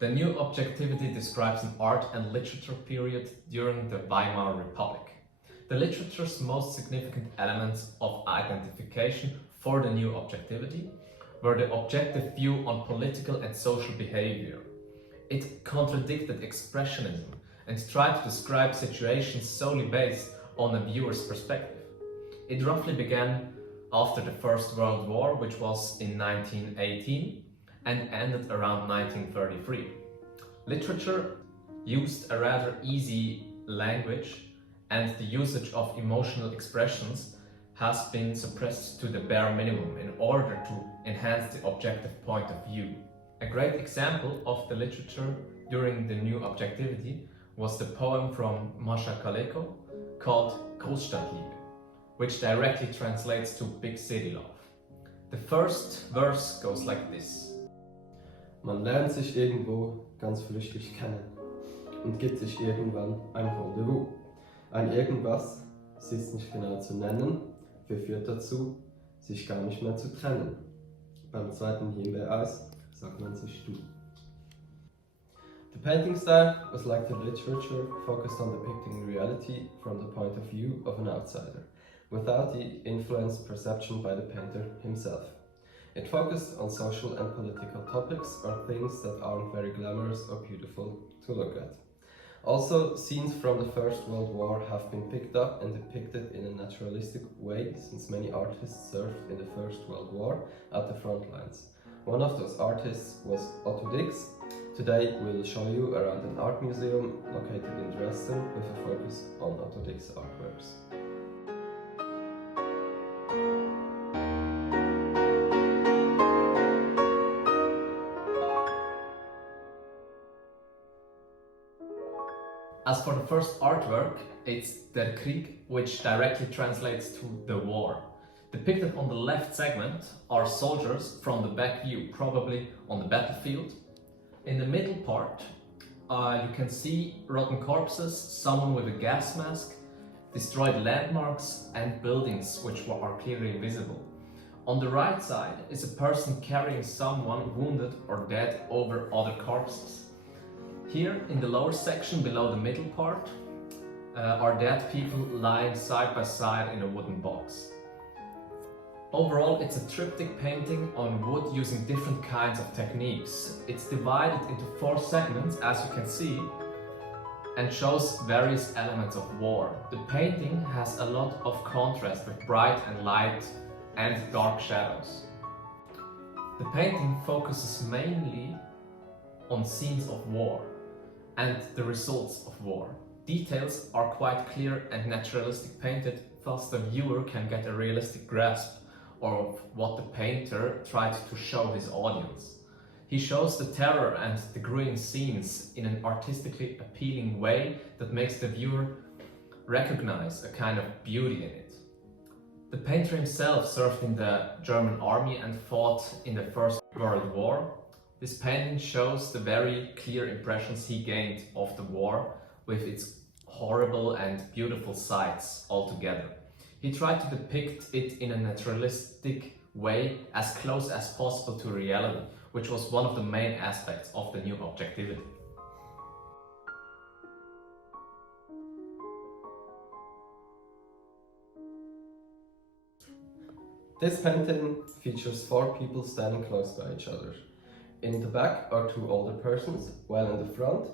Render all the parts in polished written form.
The new objectivity describes an art and literature period during the Weimar Republic. The literature's most significant elements of identification for the new objectivity were the objective view on political and social behavior. It contradicted expressionism and tried to describe situations solely based on a viewer's perspective. It roughly began after the First World War, which was in 1918, and ended around 1933. Literature used a rather easy language, and the usage of emotional expressions has been suppressed to the bare minimum in order to enhance the objective point of view. A great example of the literature during the new objectivity was the poem from Masha Kaleko called Großstadtliebe, which directly translates to Big City Love. The first verse goes like this. Man lernt sich irgendwo ganz flüchtig kennen und gibt sich irgendwann ein Rendezvous. Ein Irgendwas, es ist nicht genau zu nennen, verführt dazu, sich gar nicht mehr zu trennen. Beim zweiten Himbeereis sagt man sich du. The painting style was like the literature, focused on depicting reality from the point of view of an outsider, without the influenced perception by the painter himself. It focused on social and political topics or things that aren't very glamorous or beautiful to look at. Also, scenes from the First World War have been picked up and depicted in a naturalistic way, since many artists served in the First World War at the front lines. One of those artists was Otto Dix. Today we'll show you around an art museum located in Dresden with a focus on Otto Dix artworks. As for the first artwork, it's Der Krieg, which directly translates to the war. Depicted on the left segment are soldiers from the back view, probably on the battlefield. In the middle part, you can see rotten corpses, someone with a gas mask, destroyed landmarks and buildings which are clearly visible. On the right side is a person carrying someone wounded or dead over other corpses. Here, in the lower section below the middle part, are dead people lying side by side in a wooden box. Overall, it's a triptych painting on wood using different kinds of techniques. It's divided into 4 segments, as you can see, and shows various elements of war. The painting has a lot of contrast with bright and light and dark shadows. The painting focuses mainly on scenes of war and the results of war. Details are quite clear and naturalistic painted, thus the viewer can get a realistic grasp of what the painter tried to show his audience. He shows the terror and the grueling scenes in an artistically appealing way that makes the viewer recognize a kind of beauty in it. The painter himself served in the German army and fought in the First World War. This painting shows the very clear impressions he gained of the war with its horrible and beautiful sights altogether. He tried to depict it in a naturalistic way, as close as possible to reality, which was one of the main aspects of the new objectivity. This painting features 4 people standing close by each other. In the back are 2 older persons, while in the front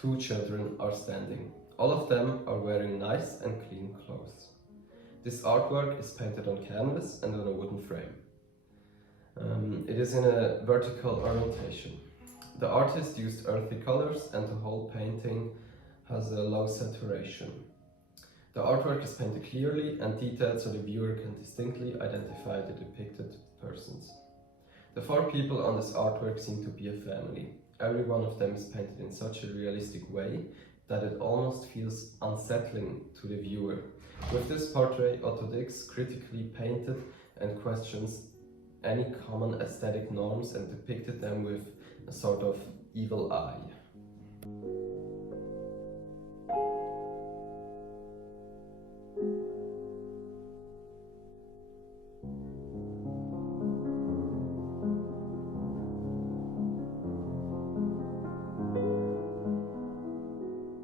2 children are standing. All of them are wearing nice and clean clothes. This artwork is painted on canvas and on a wooden frame. It is in a vertical orientation. The artist used earthy colors and the whole painting has a low saturation. The artwork is painted clearly and detailed so the viewer can distinctly identify the depicted persons. The 4 people on this artwork seem to be a family. Every one of them is painted in such a realistic way that it almost feels unsettling to the viewer. With this portrait, Otto Dix critically painted and questions any common aesthetic norms and depicted them with a sort of evil eye.